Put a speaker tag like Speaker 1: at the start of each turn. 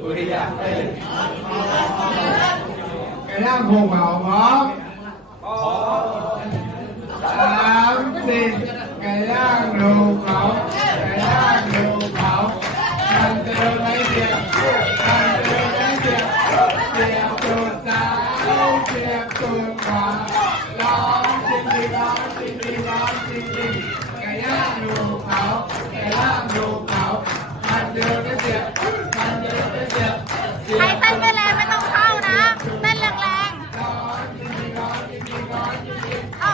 Speaker 1: กร
Speaker 2: ะด้างหงเขาสามสิบกระด้างดูเขากระด้างดูเขามันเจอไม่เดียบมันเจอไม่เดียบเจ็บตัวตายเจ็บตัวขา ต้นม่แรงไม่ต้องเข้านะเต้นแรงแรงเอ้า